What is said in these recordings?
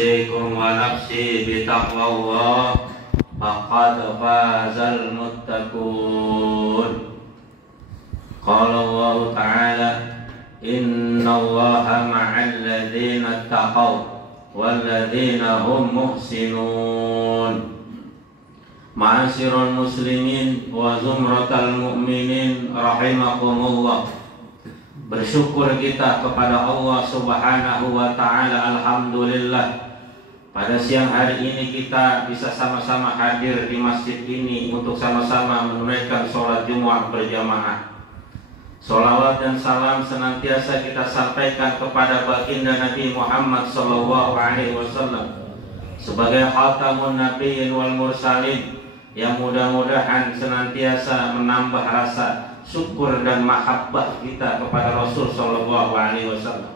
أوصيكم ونفسي بتقوى الله فقد فاز المتقون. قال الله تعالى إن الله مع الذين اتقوا والذين هم محسنون. Ma'asyiral muslimin wa zumratal mu'minin rahimakumullah. Bersyukur kita kepada Allah Subhanahu wa taala, alhamdulillah. Pada siang hari ini kita bisa sama-sama hadir di masjid ini untuk sama-sama menunaikan sholat Jumat berjamaah. Sholawat dan salam senantiasa kita sampaikan kepada baginda Nabi Muhammad sallallahu alaihi wasallam sebagai khatamun nabiyyin wal mursalin, yang mudah-mudahan senantiasa menambah rasa syukur dan mahabbah kita kepada Rasul sallallahu alaihi wasallam.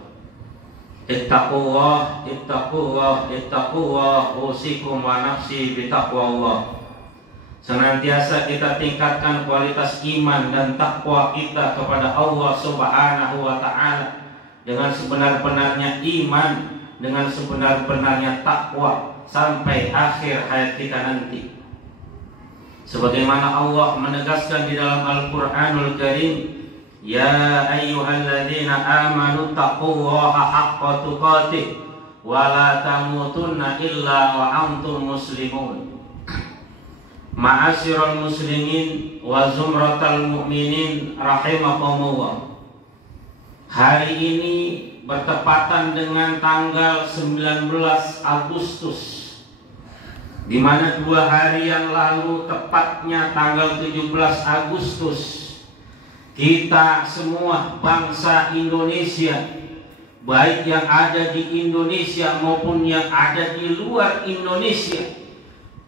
Ittaqullah, ittaqullah, ittaqullah, usikum wa nafsi bitaqwallah. Senantiasa kita tingkatkan kualitas iman dan takwa kita kepada Allah Subhanahu wa taala dengan sebenar-benarnya iman, dengan sebenar-benarnya takwa sampai akhir hayat kita nanti. Sebagaimana Allah menegaskan di dalam Al-Qur'anul Karim, ya ayyuhalladzina amanu taqullaha haqqa tuqatih wa la tamutunna illa wa antum muslimun. Ma'asyiral muslimin wa zumratal mu'minin rahimakumullah. Hari ini bertepatan dengan tanggal 19 Agustus, di mana 2 hari yang lalu, tepatnya tanggal 17 Agustus, kita semua bangsa Indonesia, baik yang ada di Indonesia maupun yang ada di luar Indonesia,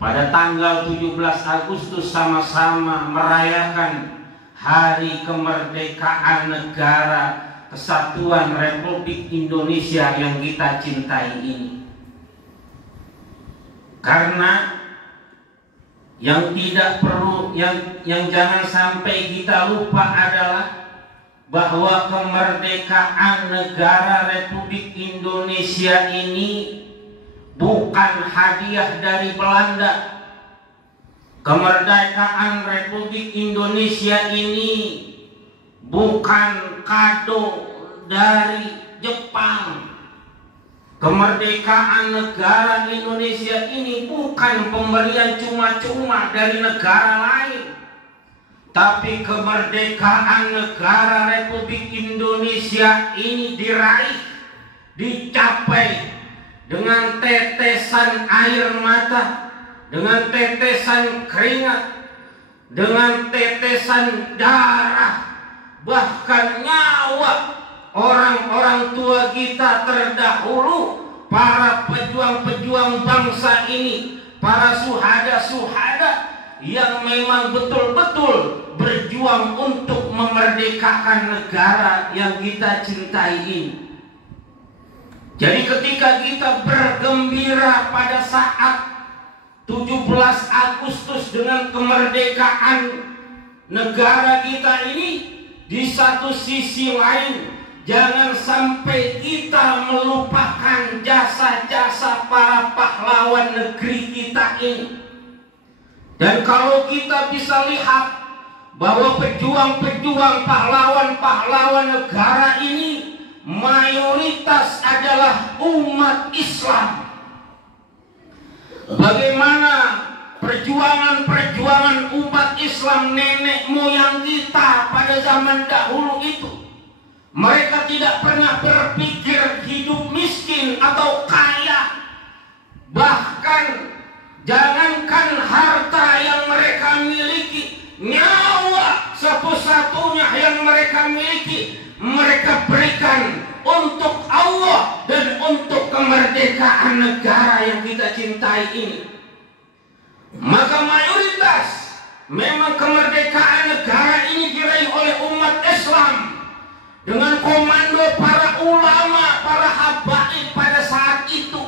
pada tanggal 17 Agustus sama-sama merayakan Hari Kemerdekaan Negara Kesatuan Republik Indonesia yang kita cintai ini. Karena yang tidak perlu, yang jangan sampai kita lupa adalah bahwa kemerdekaan negara Republik Indonesia ini bukan hadiah dari Belanda. Kemerdekaan Republik Indonesia ini bukan kado dari Jepang. Kemerdekaan negara Indonesia ini bukan pemberian cuma-cuma dari negara lain, tapi kemerdekaan negara Republik Indonesia ini diraih, dicapai dengan tetesan air mata, dengan tetesan keringat, dengan tetesan darah, bahkan nyawa orang-orang tua kita terdahulu, para pejuang-pejuang bangsa ini, para suhada-suhada yang memang betul-betul berjuang untuk memerdekakan negara yang kita cintai ini. Jadi ketika kita bergembira pada saat 17 Agustus dengan kemerdekaan negara kita ini, di satu sisi lain jangan sampai kita melupakan jasa-jasa para pahlawan negeri kita ini. Dan kalau kita bisa lihat bahwa pejuang-pejuang pahlawan-pahlawan negara ini mayoritas adalah umat Islam. Bagaimana perjuangan-perjuangan umat Islam nenek moyang kita pada zaman dahulu itu, mereka tidak pernah berpikir hidup miskin atau kaya. Bahkan jangankan harta yang mereka miliki, nyawa satu-satunya yang mereka miliki, mereka berikan untuk Allah dan untuk kemerdekaan negara yang kita cintai ini. Maka mayoritas memang kemerdekaan negara ini diraih oleh umat Islam dengan komando para ulama, para habaib pada saat itu.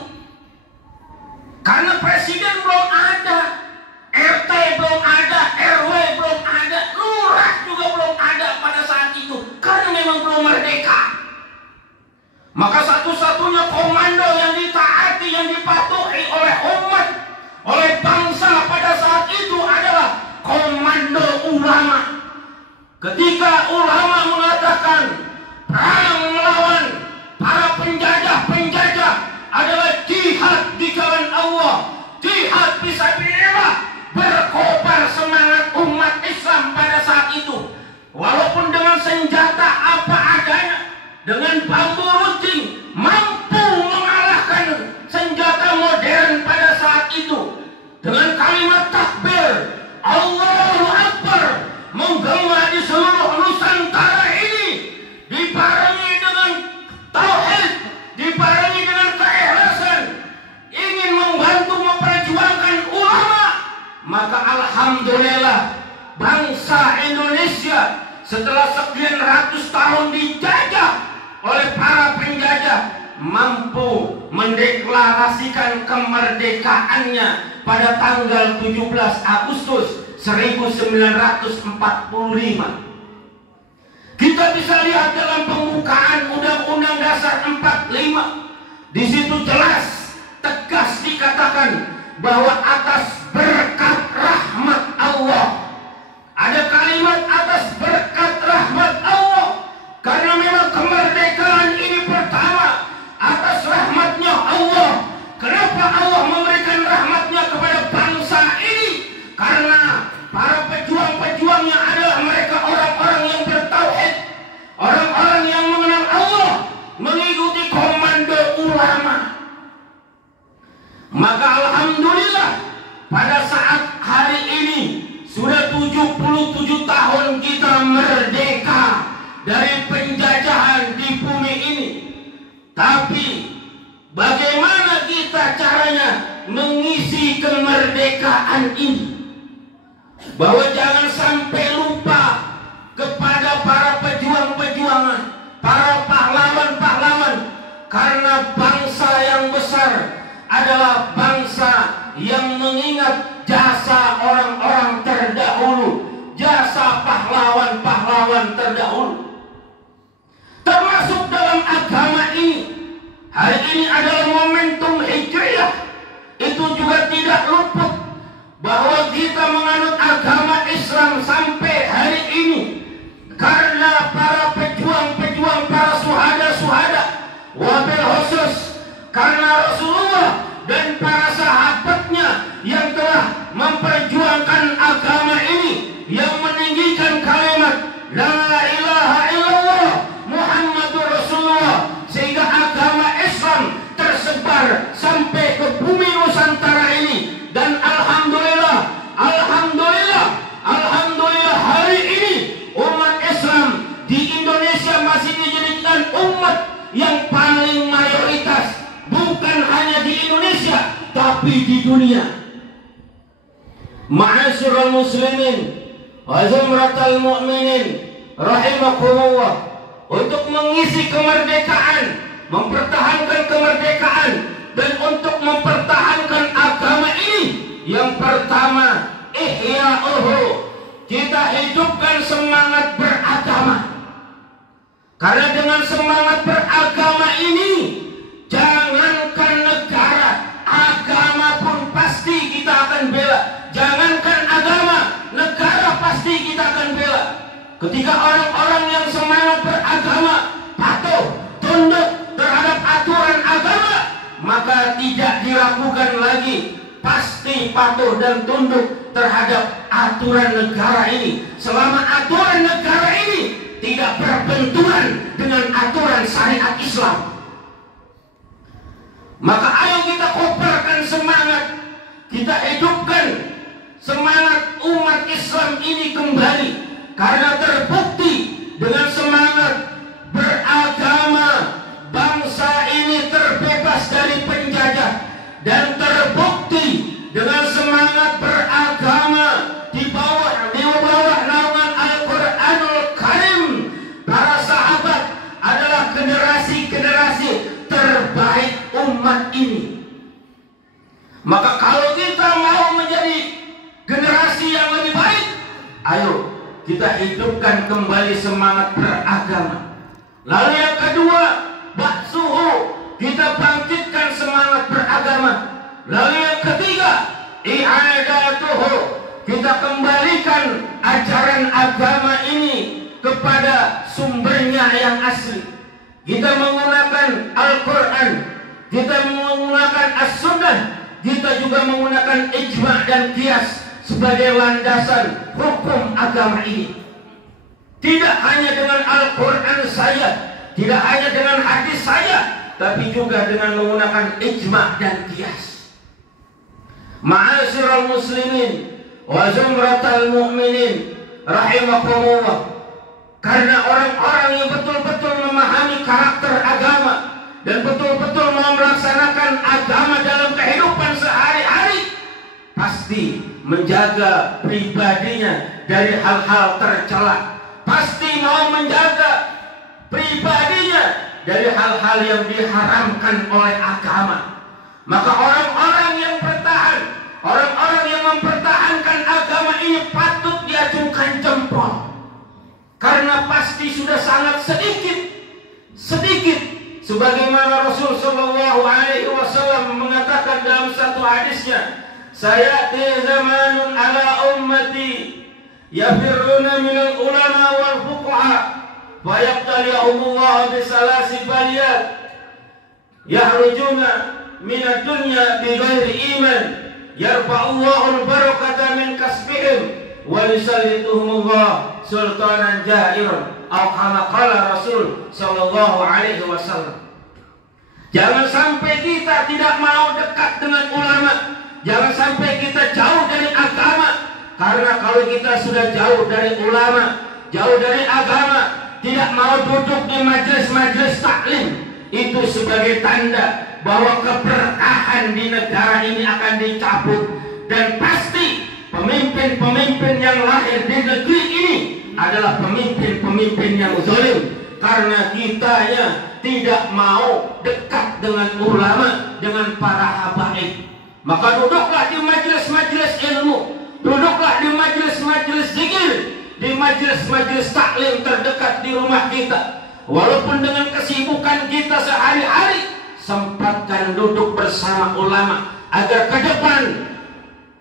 Karena presiden belum ada, RT belum ada, RW belum ada, lurah juga belum ada pada saat itu, karena memang belum merdeka. Maka satu-satunya komando yang ditaati, yang dipatuhi oleh umat, oleh bangsa pada saat itu adalah komando ulama. Ketika ulama mengatakan perang melawan para penjajah-penjajah adalah jihad di jalan Allah, jihad fisabilillah, berkobar semangat umat Islam pada saat itu. Walaupun dengan senjata apa adanya, dengan bambu runcing, mampu mengalahkan senjata modern pada saat itu. Dengan kalimat takbir, Allahu Akbar, menggema di seluruh Nusantara ini, dibarengi dengan tauhid, dibarengi dengan keikhlasan, ingin membantu memperjuangkan ulama, maka alhamdulillah bangsa Indonesia setelah sekian ratus tahun dijajah oleh para penjajah mampu mendeklarasikan kemerdekaannya pada tanggal 17 Agustus 1945. Kita bisa lihat dalam pembukaan Undang-Undang Dasar 45. Di situ jelas tegas dikatakan bahwa atas berkat rahmat Allah. Ada kalimat atas berkat rahmat Allah. Karena memang kemerdekaan ini pertama atas rahmatnya Allah. Kenapa Allah memberikan rahmatnya kepada bangsa ini? Karena para pejuang-pejuangnya adalah mereka orang-orang yang bertauhid, orang-orang yang mengenal Allah, mengikuti komando ulama. Maka alhamdulillah pada saat hari ini sudah 77 tahun kita merdeka dari penjajahan di bumi ini. Tapi bagaimana kita caranya mengisi kemerdekaan ini? Bahwa jangan sampai lupa kepada para pejuang-pejuangan, para pahlawan-pahlawan. Karena bangsa yang besar adalah bangsa yang mengingat jasa orang-orang terdahulu, jasa pahlawan-pahlawan terdahulu. Termasuk dalam agama ini. Hari ini adalah momentum Hijriah. Itu juga tidak luput bahwa kita menganut agama Islam sampai hari ini karena para pejuang-pejuang, para suhada-suhada, wabil khusus karena Rasulullah dan para sahabatnya yang telah memperjuangkan agama ini, yang meninggikan kalimat La ilaha illallah Muhammadur Rasulullah, sehingga agama Islam tersebar sampai ke bumi Nusantara ini. Dan alhamdulillah, alhamdulillah, alhamdulillah hari ini umat Islam di Indonesia masih dijadikan umat yang paling mayoritas, bukan hanya di Indonesia tapi di dunia. Ma'asyiral muslimin wa zumratal mu'minin rahimakumullah, untuk mengisi kemerdekaan, mempertahankan kemerdekaan, dan untuk mempertahankan agama ini, yang pertama ihya'uhu, kita hidupkan semangat beragama. Karena dengan semangat beragama ini, jangankan negara, agama pun pasti kita akan bela. Jangankan agama, negara pasti kita akan bela. Ketika orang-orang yang semangat beragama patuh, tunduk terhadap aturan agama, maka tidak diragukan lagi, pasti patuh dan tunduk terhadap aturan negara ini. Selama aturan negara ini tidak berbenturan dengan aturan syariat Islam, maka ayo kita kobarkan semangat, kita hidupkan semangat umat Islam ini kembali. Karena terbukti dengan semangat beragama, bangsa ini terbebas dari penjajah. Dan terbukti dengan semangat beragama di bawah naungan Al-Quranul Karim, para sahabat adalah generasi-generasi terbaik umat ini. Maka kalau kita mau menjadi generasi yang lebih baik, ayo kita hidupkan kembali semangat beragama. Lalu yang kedua, baksuhu, kita bangkitkan semangat beragama Lalu yang ketiga, i'adatuhu, kita kembalikan ajaran agama ini kepada sumbernya yang asli. Kita menggunakan Al-Quran, kita menggunakan As-Sunnah, kita juga menggunakan ijma' dan qiyas sebagai landasan hukum agama ini. Tidak hanya dengan Al-Quran saja, tidak hanya dengan hadis saja, tapi juga dengan menggunakan ijma' dan qiyas. Ma'asyiral muslimin wa zumratal mu'minin rahimakumullah. Karena orang-orang yang betul-betul memahami karakter agama dan betul-betul mau melaksanakan agama dalam kehidupan sehari-hari, pasti menjaga pribadinya dari hal-hal tercela, pasti mau menjaga pribadinya dari hal-hal yang diharamkan oleh agama. Maka orang-orang yang bertahan, orang-orang yang mempertahankan agama ini patut diacungkan jempol. Karena pasti sudah sangat sedikit sebagaimana Rasul sallallahu alaihi wasallam mengatakan dalam satu hadisnya, sayati zamanun ala ummati yafirruna minal ulama wal fuqaha fayabtaliyahumullah bisalasi baliyat yahrujuna minad dunya bighairi iman yarfa'ullahu al-barakata min kasbihim wa yusallituhumullah sultanan jairan atau kama qala Rasul sallallahu alaihi wasallam. Jangan sampai kita tidak mau dekat dengan ulama, jangan sampai kita jauh dari agama. Karena kalau kita sudah jauh dari ulama, jauh dari agama, tidak mau duduk di majelis-majelis taklim, itu sebagai tanda bahwa keberkahan di negara ini akan dicabut. Dan pasti pemimpin-pemimpin yang lahir di negeri ini adalah pemimpin-pemimpin yang zalim, karena kitanya tidak mau dekat dengan ulama, dengan para habaib. Maka duduklah di majelis-majelis ilmu, duduklah di majelis-majelis zikir, di majelis-majelis taklim terdekat di rumah kita. Walaupun dengan kesibukan kita sehari-hari, sempatkan duduk bersama ulama agar ke depan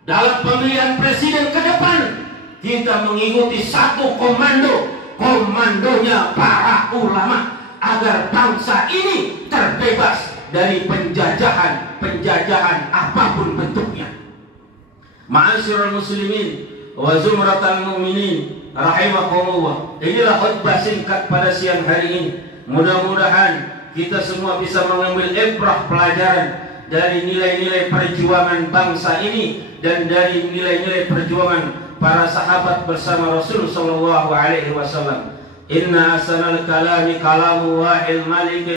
dalam pemilihan presiden ke depan kita mengikuti satu komandonya para ulama, agar bangsa ini terbebas dari penjajahan apapun bentuknya. Ma'asyiral muslimin wa zumratal mu'minin rahimakumullah. Inilah khutbah singkat pada siang hari ini. Mudah-mudahan kita semua bisa mengambil ibrah pelajaran dari nilai-nilai perjuangan bangsa ini dan dari nilai-nilai perjuangan para sahabat bersama Rasul sallallahu alaihi wasallam. Inna asanal kalami kalamu wahil malik